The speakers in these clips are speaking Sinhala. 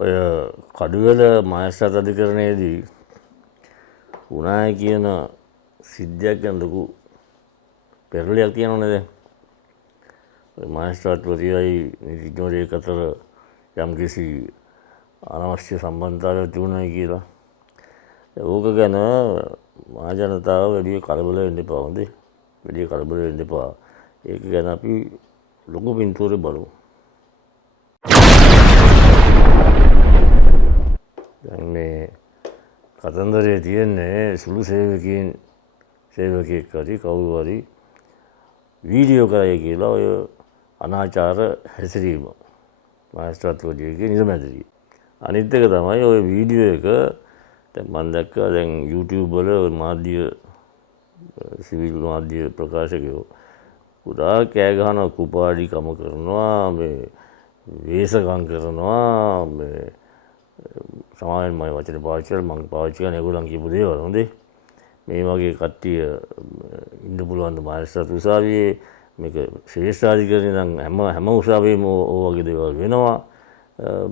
ඔය කඩුවල මහේස්ත්‍රාත් අධිකරණයේදී වුණාය කියන සිද්ධියක් ගැන ලොකු පෙරලියක් තියෙනවනේ දැන්. ඔය මහේස්ත්‍රාත්වරියයි නීතිඥවරයෙක් අතර යම්කිසි අනවශ්‍ය සම්බන්ධතාවයක් තිබුණායි කියලා. ඕක ගැන මහජනතාව වැඩි කලබල වෙන්න එපා. හොඳේ. වැඩි කලබල වෙන්න එපා. ඒක ගැන අපි ලොකු පින්තූරේ බලමු. දැන් මේ කතන්දරේ තියෙන්නේ සුළු සේවකයෙක් හරි කවුරු හරි වීඩියෝ කරයි කියලා ඔය අනාචාර හැසිරීම මහේස්ත්‍රාත්වරියගේ නිලමැදිරිය. අනිත් එක තමයි ඔය වීඩියෝ එක දැන් මම දැක්කා දැන් YouTube වල මාධ්‍ය සිවිල් මාධ්‍ය ප්‍රකාශකයෝ පුරා කෑ ගහනවා, කුපාඩිකම කරනවා, මේ වේසකම් කරනවා, මේ සමාවෙන් මම වචන පාවිච්චි කරලා මම පාවිච්චි කරන ඒගොල්ලන් කියපු දේවල්. හොඳේ. මේ වගේ කට්ටිය ඉන්න පුළුවන් ද මහේස්ත්‍රාත් උසාවියේ මේක ශ්‍රේෂ්ඨාධිකරණය නම් හැම උසාවියේම ඕ වගේ දේවල් වෙනවා.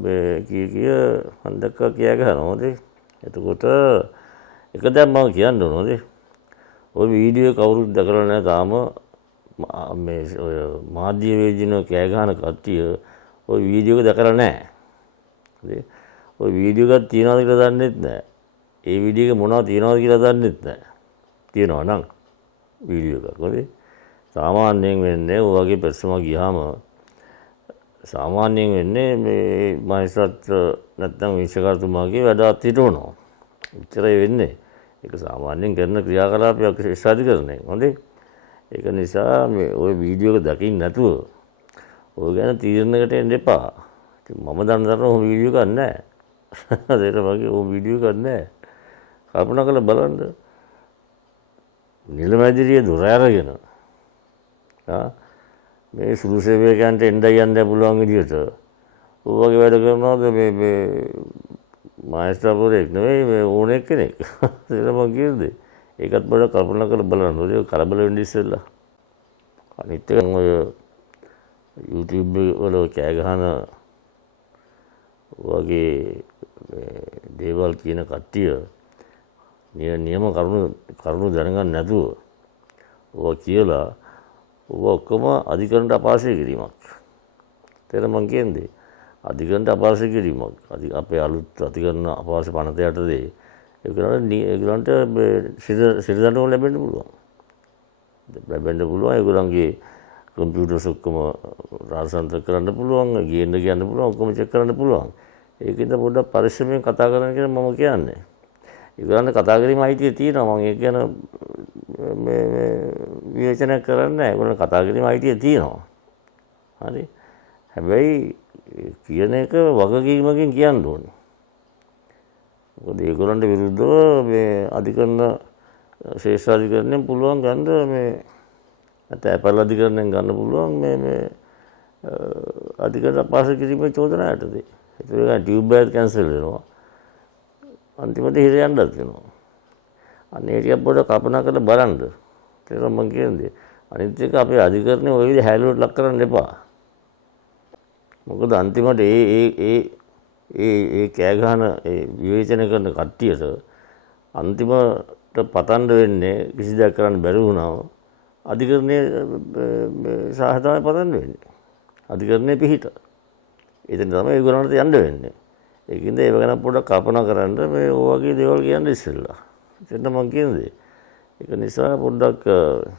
මේ කිය හන්දක්ක කියා ගන්නවා. හොඳේ. එතකොට එක දැන් මම කියන්න ඕන. හොඳේ. ওই වීඩියෝ කවුරුත් දැකලා නැහැ තාම. මේ ඔය මාධ්‍ය වේදින කෑ ගහන කට්ටිය ওই වීඩියෝ එක දැකලා නැහැ. හොඳේ. ওই වීඩියෝ එකක් තියනවද කියලා දන්නෙත් නැහැ. ඒ වීඩියෝ එක මොනවද තියනවද කියලා දන්නෙත් නැහැ. තියනවා නම් වීඩියෝ එකක්. හොඳේ. සාමාන්‍යයෙන් වෙන්නේ ඔය වගේ ප්‍රශ්නයක් ගියාම සාමාන්‍යයෙන් වෙන්නේ මේ මහේස්ත්‍රාත් නැත්නම් විශ්වකර්තුමාගේ වැඩ අත්හිටවනවා. එච්චරයි වෙන්නේ. ඒක සාමාන්‍යයෙන් කරන ක්‍රියාකලාපයක් ශ්‍රේෂ්ඨාධිකරණයෙන්. හොඳේ. ඒක නිසා මේ ওই වීඩියෝ එක දකින්න නැතුව ඔය ගැන තීරණයකට එන්න එපා. මම දන්න තරම ඔය වීඩියෝ එකක් නැහැ. ඒකට වගේ ඔය වීඩියෝ එකක් නැහැ. කල්පනා කරලා බලන්න. නිලමැදිරිය දොර අරගෙන මේ සුළු සේවකයන්ට එන්නයි යන්න පුළුවන් විදිහට ඔය වගේ වැඩ කරනවාද මේ මහේස්ත්‍රාත්වරයෙක් නෙවෙයි මේ ඕන එක්කෙනෙක්. ඒක මම කියන්නේ. ඒකත් බඩ කල්පනා කරලා බලන්න. ඒක කලබල වෙන්න ඉස්සෙල්ලා. අනිත් එක ඔය YouTube වල කෑ ගහන වගේ දේවල් කියන කට්ටිය නියම කරුණු දැනගන්න නැතුව ඔවා කියලා ඔවා ඔක්කොම අධිකරණයට අපහාසය කිරීමක්. තේරෙනවද මං කියන්නේ? අධිකරණයට අපහාසය කිරීමක්. අපේ අලුත් අධිකරණ අපහාස පනත යටතේ ඒගොල්ලන්ට සිරිදඬුවම් ලැබෙන්න පුළුවන්. ඒගොල්ලන්ගේ කම්පියුටර්ස් ඔක්කොම රාජසන්තක කරන්න පුළුවන්, ගේන්න කියන්න පුළුවන්, ඔක්කොම චෙක් කරන්න පුළුවන්. ඒකින්ද පොඩ්ඩක් පරිස්සමෙන් කතා කරන්න කියලා මම කියන්නේ. ඒගොල්ලන්ට කතා කිරීම අයිතිය තියෙනවා. මම ඒක ගැන මේ විවේචනය කරන්නේ නැහැ. ඒගොල්ලන්ට කතා කිරීම අයිතිය තියෙනවා. හරි. හැබැයි කියන එක වගකීමකින් කියන්න ඕනේ. මොකද ඒගොල්ලන්ට විරුද්ධව මේ අධිකරණ ශ්‍රේෂ්ඨාධිකරණයෙන් පුළුවන් ගන්න මේ නැත්නම් අපල අධිකරණයෙන් ගන්න පුළුවන් මේ අධිකරණ අපහාස කිරීමේ චෝදනා යටතේ. ඒක ටියුබ් එකක් කැන්සල් වෙනවා. අන්තිමට හිර යන්නත් වෙනවා. අනේ ටික පොඩ්ඩක් කල්පනා කරලා බලන්න. තේරුම් මං කියන්නේ. අනිත් එක අපේ අධිකරණය ওই විදිහ හැලුවට ලක් කරන්න එපා. මොකද අන්තිමට ඒ කෑ ගහන ඒ විවේචනය කරන කට්ටියට අන්තිමට පතන්න වෙන්නේ කිසි දෙයක් කරන්න බැරි වුණාම අධිකරණයේ සාහිත්‍යය පතන්න වෙන්නේ. අධිකරණයේ පිහිට. එතන තමයි ඒගොල්ලන්ට යන්න වෙන්නේ. ඒකින්ද ඒව ගැන පොඩ්ඩක් කල්පනා කරන්න මේ ඔය වගේ දේවල් කියන්න ඉස්සෙල්ලා. එතන මම කියන්නේ. ඒක නිසා පොඩ්ඩක්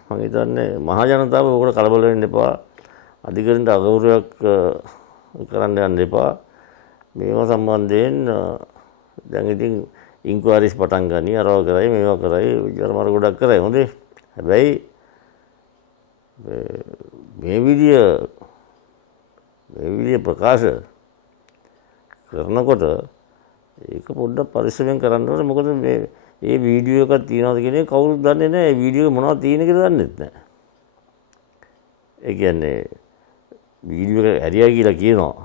මම හිතන්නේ මහා ජනතාව ඕකට කලබල වෙන්න එපා. අධිකරණයට අගෞරවයක් කරන්න යන්න එපා. මේවා සම්බන්ධයෙන් දැන් ඉතින් ඉන්ක්වයරිස් පටන් ගනි අරව කරයි මේවා කරයි විචාරමාර ගොඩක් කරයි. හොඳේ. හැබැයි මේ විදිය ප්‍රකාශ කරනකොට ඒක පොඩ්ඩක් පරිස්සමෙන් කරන්න ඕනේ. මොකද මේ වීඩියෝ එකක් තියනවාද කියන එක කවුරුත් දන්නේ නැහැ. ඒ වීඩියෝ එක මොනවද තියෙන කියලා දන්නෙත් නැහැ. ඒ කියන්නේ වීඩියෝ එක ඇරියා කියලා කියනවා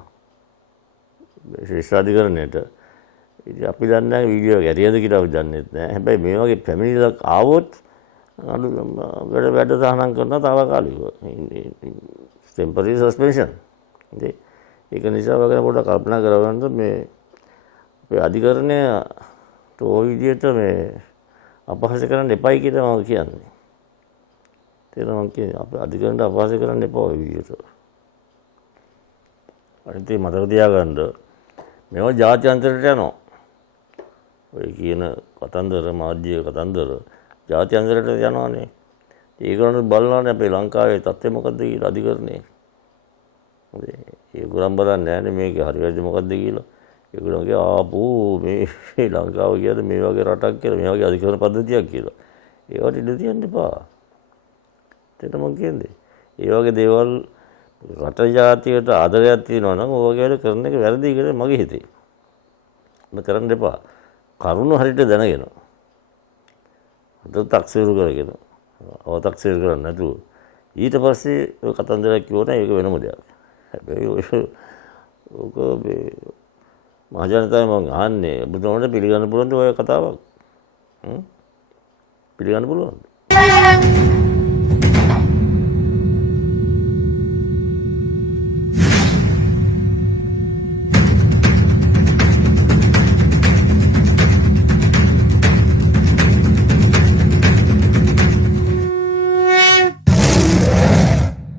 ශ්‍රේෂ්ඨාධිකරණයට. ඉතින් අපි දන්නේ නැහැ වීඩියෝ එක ඇරියද කියලා අපි දන්නෙත් නැහැ. හැබැයි මේ වගේ පැමිණිල්ලක් ආවොත් වැඩ සහනම් කරනවා තාවකාලිකව. Temporary suspension. ඒක නිසා වගේ පොඩ්ඩක් කල්පනා කරගන්න මේ අපේ අධිකරණයට ওই විදිහට මේ අපහාස කරන්න එපයි කියලා මම කියන්නේ. තේරෙනවද මම කියන්නේ? අපේ අධිකරණයට අපහාස කරන්න එපා ওই විදිහට. අනිත් ඒ මතක තියාගන්න මේවා ජාත්‍යන්තරයට යනවා. ඔය කියන කතන්දර මාධ්‍ය කතන්දර ජාත්‍යන්තරයට යනවානේ. ඒගොල්ලෝ බලනවානේ අපේ ලංකාවේ තත්ත්වය මොකද්ද කියලා අධිකරණේ. ඒගොල්ලන් බලන්නේ නැහැනේ මේක හරි වැරදි මොකද්ද කියලා. ඒගොල්ලෝ කිය ආපෝ මේ ලංකාව කියන්නේ මේ වගේ රටක් කියලා මේ වගේ අධිකරණ පද්ධතියක් කියලා. ඒවට ඉඩ තියන්න එපා. එතන මම කියන්නේ. ඒ වගේ දේවල් රට ජාතියට ආදරයක් තියෙනවා නම් ඔය වගේ කරන එක වැරදි කියලා මගේ හිතේ. මම කරන්න එපා. කරුණු හරියට දැනගෙන. අද තක්සේරු කරගෙන. අවතක්සේරු කරන්නේ නැතුව. ඊට පස්සේ ඔය කතන්දරයක් කිව්වොත් ඒක වෙනම දෙයක්. හැබැයි ඔක මේ මහජනතාවයි මම අහන්නේ ඔබතුමාට පිළිගන්න පුළුවන්ද ඔය කතාවක්? පිළිගන්න පුළුවන්ද?